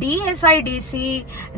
DSIDC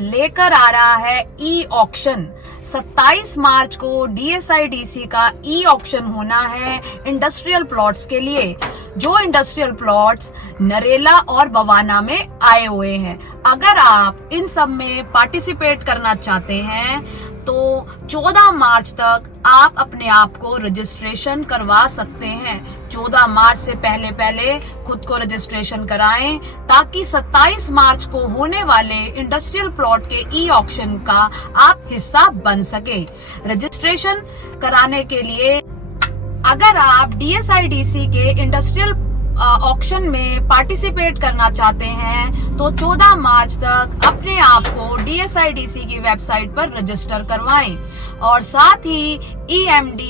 लेकर आ रहा है ई ऑक्शन। 27 मार्च को DSIDC का ई ऑक्शन होना है इंडस्ट्रियल प्लॉट्स के लिए, जो इंडस्ट्रियल प्लॉट्स नरेला और बवाना में आए हुए हैं। अगर आप इन सब में पार्टिसिपेट करना चाहते हैं तो 14 मार्च तक आप अपने आप को रजिस्ट्रेशन करवा सकते हैं। 14 मार्च से पहले खुद को रजिस्ट्रेशन कराएं ताकि 27 मार्च को होने वाले इंडस्ट्रियल प्लॉट के ई ऑक्शन का आप हिस्सा बन सके। रजिस्ट्रेशन कराने के लिए अगर आप DSIDC के इंडस्ट्रियल ऑक्शन में पार्टिसिपेट करना चाहते हैं तो 14 मार्च तक अपने आप को DSIDC की वेबसाइट पर रजिस्टर करवाएं और साथ ही EMD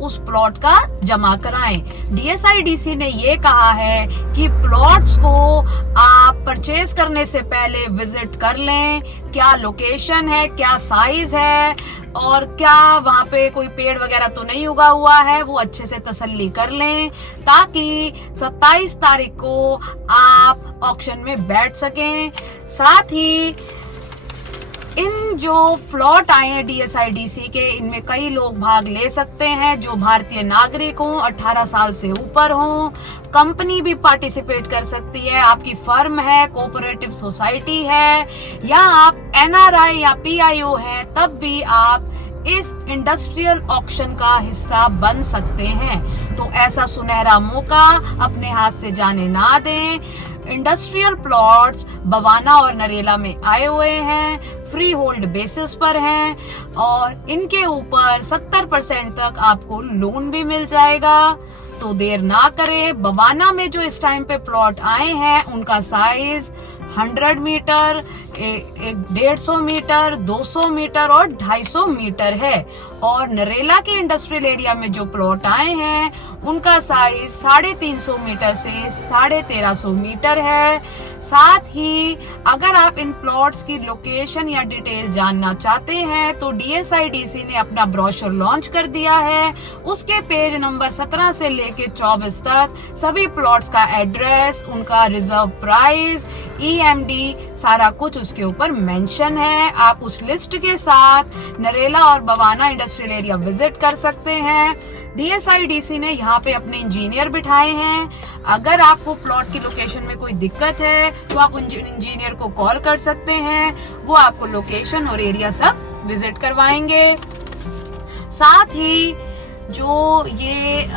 उस प्लॉट का जमा कराएं। DSIDC ने ये कहा है कि प्लॉट्स को आप परचेज करने से पहले विजिट कर लें, क्या लोकेशन है, क्या साइज है और क्या वहां पे कोई पेड़ वगैरह तो नहीं उगा हुआ है, वो अच्छे से तसल्ली कर लें ताकि 27 तारीख को आप ऑक्शन में बैठ सकें। साथ ही इन जो प्लॉट आए हैं DSIDC के, इनमें कई लोग भाग ले सकते हैं जो भारतीय नागरिक हों, 18 साल से ऊपर हों। कंपनी भी पार्टिसिपेट कर सकती है, आपकी फर्म है, कोऑपरेटिव सोसाइटी है या आप NRI या PIO है, तब भी आप इस इंडस्ट्रियल ऑक्शन का हिस्सा बन सकते हैं। तो ऐसा सुनहरा मौका अपने हाथ से जाने ना दें। इंडस्ट्रियल प्लॉट्स बवाना और नरेला में आए हुए हैं, फ्री होल्ड बेसिस पर हैं और इनके ऊपर 70% तक आपको लोन भी मिल जाएगा। तो देर ना करें। बवाना में जो इस टाइम पे प्लॉट आए हैं उनका साइज 100 मीटर, 150 मीटर, 200 मीटर और 250 मीटर है और नरेला के इंडस्ट्रियल एरिया में जो प्लॉट आए हैं उनका साइज 350 मीटर से 1350 मीटर है। साथ ही अगर आप इन प्लॉट्स की लोकेशन या डिटेल जानना चाहते हैं तो DSIDC ने अपना ब्रोशर लॉन्च कर दिया है। उसके पेज नंबर 17 से लेके 24 तक सभी प्लॉट्स का एड्रेस, उनका रिजर्व प्राइस, EMD सारा कुछ उसके ऊपर मेंशन है। आप उस लिस्ट के साथ नरेला और बवाना इंडस्ट्रियल एरिया विजिट कर सकते हैं। DSIDC ने यहाँ पे अपने इंजीनियर बिठाए हैं। अगर आपको प्लॉट की लोकेशन में कोई दिक्कत है तो आप इंजीनियर को कॉल कर सकते हैं, वो आपको लोकेशन और एरिया सब विजिट करवाएंगे। साथ ही जो ये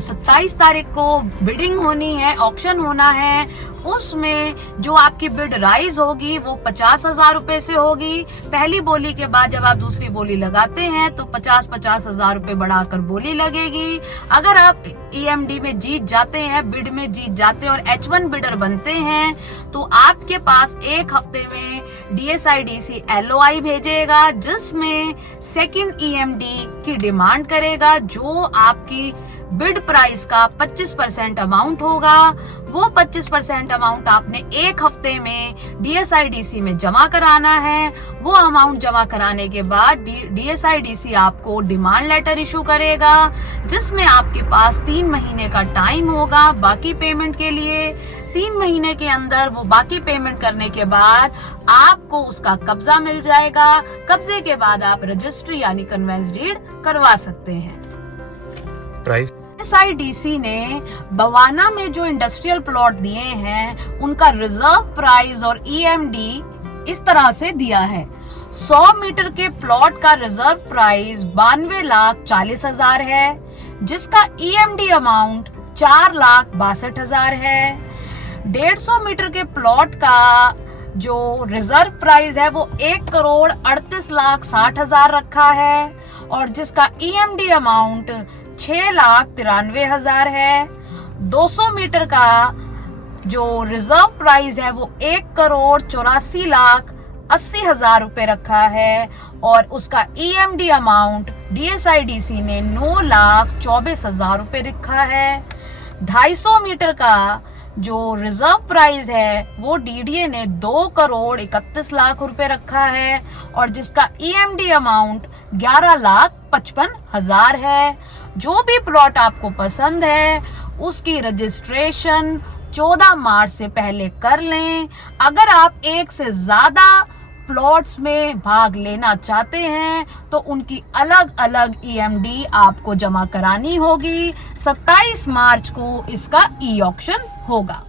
27 तारीख को बिडिंग होनी है, ऑक्शन होना है, उसमें जो आपकी बिड राइज होगी वो 50,000 रुपए से होगी। पहली बोली के बाद जब आप दूसरी बोली लगाते हैं तो 50,000 रुपए बढ़ाकर बोली लगेगी। अगर आप EMD में जीत जाते हैं, बिड में जीत जाते हैं और H1 बिडर बनते हैं तो आपके पास एक हफ्ते में DSIDC LOI भेजेगा जिसमें सेकंड EMD की डिमांड करेगा, जो आपकी बिड प्राइस का 25% अमाउंट होगा। वो 25% अमाउंट आपने एक हफ्ते में DSIDC में जमा कराना है। वो अमाउंट जमा कराने के बाद DSIDC आपको डिमांड लेटर इशू करेगा जिसमें आपके पास 3 महीने का टाइम होगा बाकी पेमेंट के लिए। 3 महीने के अंदर वो बाकी पेमेंट करने के बाद आपको उसका कब्जा मिल जाएगा। कब्जे के बाद आप रजिस्ट्री यानी कन्वेंस डीड करवा सकते हैं। DSIDC ने बवाना में जो इंडस्ट्रियल प्लॉट दिए हैं उनका रिजर्व प्राइस और EMD इस तरह से दिया है। 100 मीटर के प्लॉट का रिजर्व प्राइस 92,40,000 है, जिसका EMD अमाउंट 4,62,000 है। 150 मीटर के प्लॉट का जो रिजर्व प्राइस है वो 1,38,60,000 रखा है और जिसका EMD अमाउंट 6,93,000 है। 200 मीटर का जो रिजर्व प्राइस है वो 1,84,80,000 रुपए रखा है और उसका EMD अमाउंट DSIDC ने 9,24,000 रुपए रखा है। 250 मीटर का जो रिजर्व प्राइस है वो DDA ने 2,31,00,000 रुपए रखा है और जिसका EMD अमाउंट 11,55,000 है। जो भी प्लॉट आपको पसंद है उसकी रजिस्ट्रेशन 14 मार्च से पहले कर लें। अगर आप एक से ज्यादा प्लॉट्स में भाग लेना चाहते हैं तो उनकी अलग अलग EMD आपको जमा करानी होगी। 27 मार्च को इसका ई ऑक्शन होगा।